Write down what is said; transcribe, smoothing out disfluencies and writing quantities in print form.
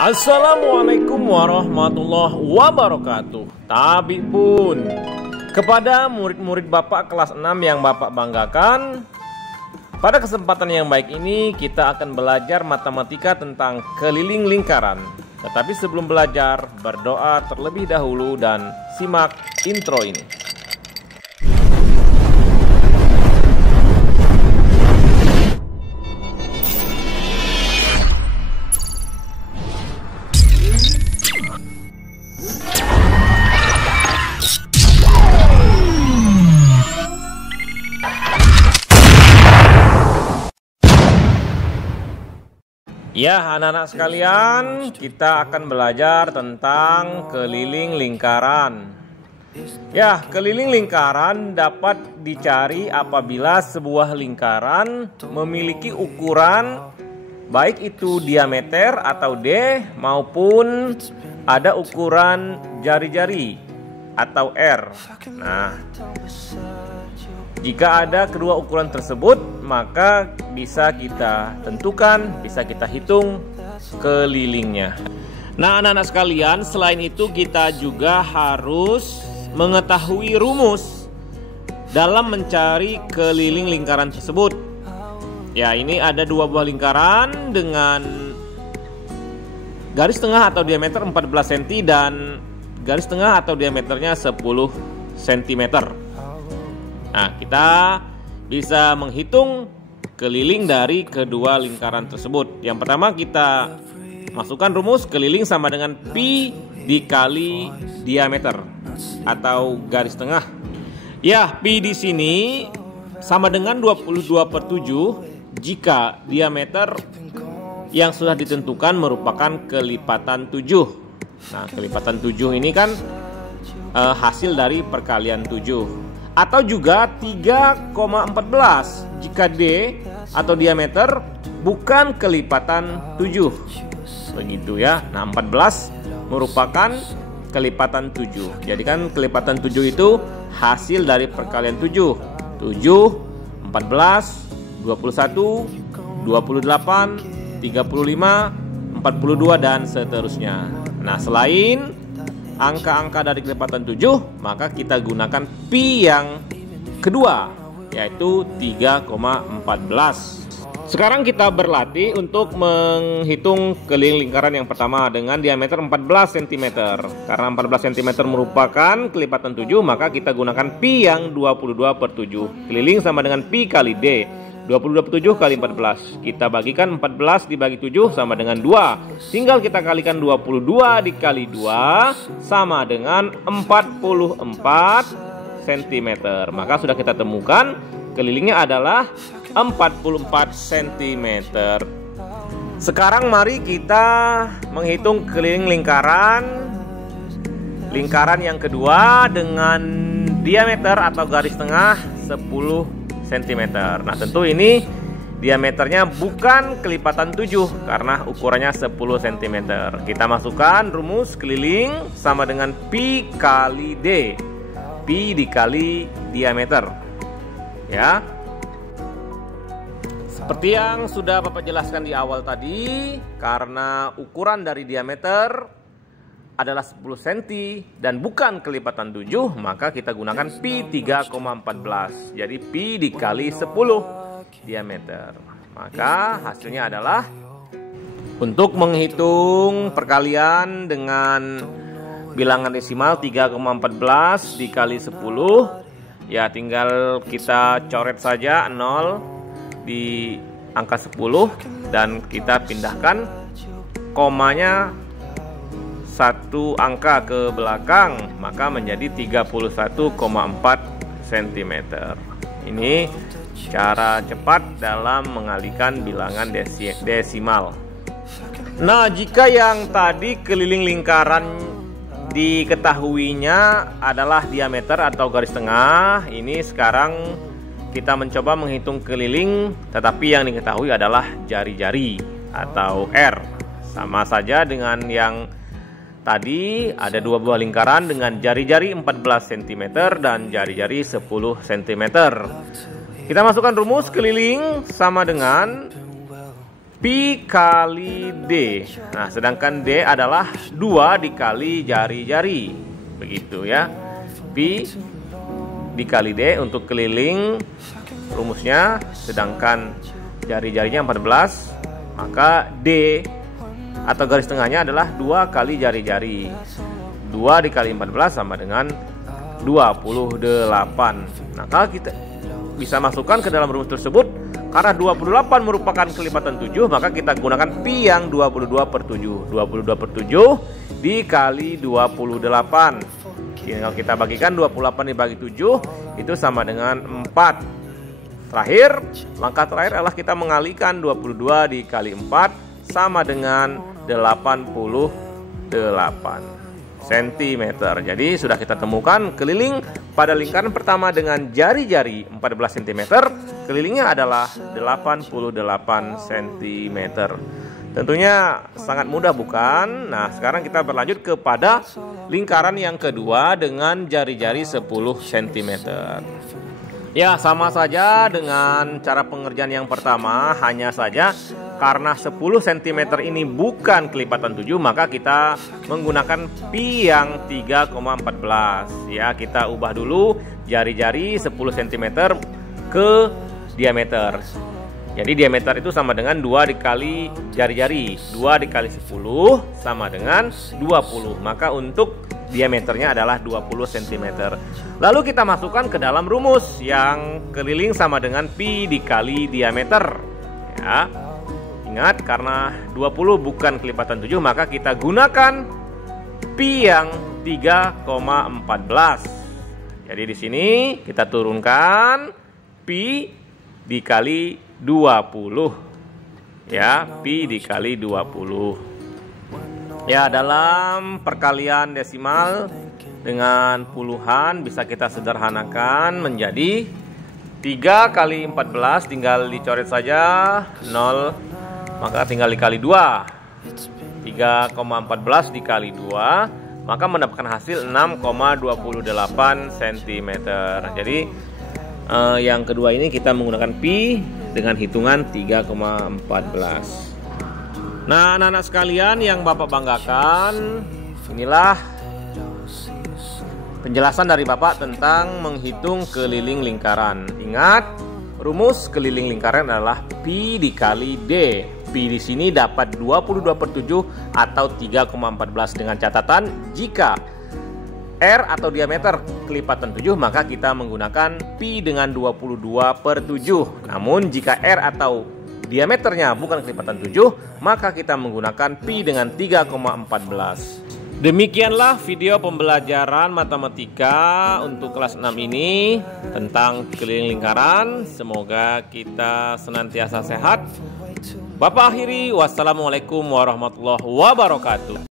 Assalamualaikum warahmatullahi wabarakatuh. Tapi pun kepada murid-murid Bapak kelas 6 yang Bapak banggakan, pada kesempatan yang baik ini kita akan belajar matematika tentang keliling lingkaran. Tetapi sebelum belajar, berdoa terlebih dahulu dan simak intro ini. Ya, anak-anak sekalian, kita akan belajar tentang keliling lingkaran. Ya, keliling lingkaran dapat dicari apabila sebuah lingkaran memiliki ukuran baik itu diameter atau D maupun ada ukuran jari-jari atau R. Nah, jika ada kedua ukuran tersebut, maka bisa kita tentukan, bisa kita hitung kelilingnya. Nah, anak-anak sekalian, selain itu kita juga harus mengetahui rumus dalam mencari keliling lingkaran tersebut. Ya, ini ada dua buah lingkaran dengan garis tengah atau diameter 14 cm dan garis tengah atau diameternya 10 cm. Nah, kita bisa menghitung keliling dari kedua lingkaran tersebut. Yang pertama kita masukkan rumus keliling sama dengan pi dikali diameter atau garis tengah. Ya, pi di sini sama dengan 22/7 jika diameter yang sudah ditentukan merupakan kelipatan 7. Nah, kelipatan 7 ini kan hasil dari perkalian 7. Atau juga 3,14 jika D atau diameter bukan kelipatan 7. Begitu ya. Nah, 14 merupakan kelipatan 7. Jadi kan kelipatan 7 itu hasil dari perkalian 7. 7, 14, 21, 28, 35, 42 dan seterusnya. Nah, selain angka-angka dari kelipatan 7, maka kita gunakan pi yang kedua, yaitu 3,14. Sekarang kita berlatih untuk menghitung keliling lingkaran yang pertama dengan diameter 14 cm. Karena 14 cm merupakan kelipatan 7, maka kita gunakan pi yang 22/7. Keliling sama dengan pi kali D. 22/7 kali 14. Kita bagikan 14 dibagi 7 sama dengan 2. Tinggal kita kalikan 22 dikali 2 sama dengan 44 cm. Maka sudah kita temukan kelilingnya adalah 44 cm. Sekarang mari kita menghitung keliling lingkaran yang kedua dengan diameter atau garis tengah 10 cm. Nah, tentu ini diameternya bukan kelipatan 7 karena ukurannya 10 cm. Kita masukkan rumus keliling sama dengan pi kali D. Pi dikali diameter. Ya. Seperti yang sudah Bapak jelaskan di awal tadi, karena ukuran dari diameter adalah 10 cm dan bukan kelipatan 7, maka kita gunakan pi 3,14. Jadi pi dikali 10 diameter. Maka hasilnya adalah untuk menghitung perkalian dengan bilangan desimal 3,14 dikali 10, ya tinggal kita coret saja 0 di angka 10 dan kita pindahkan komanya satu angka ke belakang, maka menjadi 31,4 cm. Ini cara cepat dalam mengalihkan bilangan desimal. Nah, jika yang tadi keliling lingkaran diketahuinya adalah diameter atau garis tengah, ini sekarang kita mencoba menghitung keliling, tetapi yang diketahui adalah jari-jari atau R. Sama saja dengan yang tadi, ada dua buah lingkaran dengan jari-jari 14 cm dan jari-jari 10 cm. Kita masukkan rumus keliling sama dengan pi kali D. Nah, sedangkan D adalah 2 dikali jari-jari. Begitu ya. Pi dikali D untuk keliling rumusnya, sedangkan jari-jarinya 14, maka D atau garis tengahnya adalah 2 kali jari-jari. 2 dikali 14 sama dengan 28. Nah, kalau kita bisa masukkan ke dalam rumus tersebut, karena 28 merupakan kelipatan 7, maka kita gunakan pi yang 22 per 7. 22 per 7 dikali 28. Tinggal kita bagikan 28 dibagi 7, itu sama dengan 4. Langkah terakhir adalah kita mengalihkan 22 dikali 4 sama dengan 88 cm. Jadi sudah kita temukan keliling pada lingkaran pertama dengan jari-jari 14 cm. Kelilingnya adalah 88 cm. Tentunya sangat mudah, bukan? Nah, sekarang kita berlanjut kepada lingkaran yang kedua dengan jari-jari 10 cm. Ya, sama saja dengan cara pengerjaan yang pertama, hanya saja karena 10 cm ini bukan kelipatan 7, maka kita menggunakan pi yang 3,14. Ya, kita ubah dulu jari-jari 10 cm ke diameter. Jadi diameter itu sama dengan 2 dikali jari-jari. 2 dikali 10 sama dengan 20. Maka untuk diameternya adalah 20 cm. Lalu kita masukkan ke dalam rumus yang keliling sama dengan pi dikali diameter. Ya. Ingat, karena 20 bukan kelipatan 7, maka kita gunakan pi yang 3,14. Jadi di sini kita turunkan pi dikali 20. Ya, pi dikali 20. Ya, dalam perkalian desimal dengan puluhan bisa kita sederhanakan menjadi 3 kali 14, tinggal dicoret saja 0, maka tinggal dikali 2. 3,14 dikali 2, maka mendapatkan hasil 6,28 cm. Jadi yang kedua ini kita menggunakan pi dengan hitungan 3,14. Nah, anak-anak sekalian yang Bapak banggakan, inilah penjelasan dari Bapak tentang menghitung keliling lingkaran. Ingat, rumus keliling lingkaran adalah pi dikali D. Pi di sini dapat 22 per 7 atau 3,14, dengan catatan jika R atau diameter kelipatan 7, maka kita menggunakan pi dengan 22 per 7. Namun jika R atau diameternya bukan kelipatan 7, maka kita menggunakan pi dengan 3,14. Demikianlah video pembelajaran matematika untuk kelas 6 ini tentang keliling lingkaran. Semoga kita senantiasa sehat. Bapak akhiri, wassalamualaikum warahmatullahi wabarakatuh.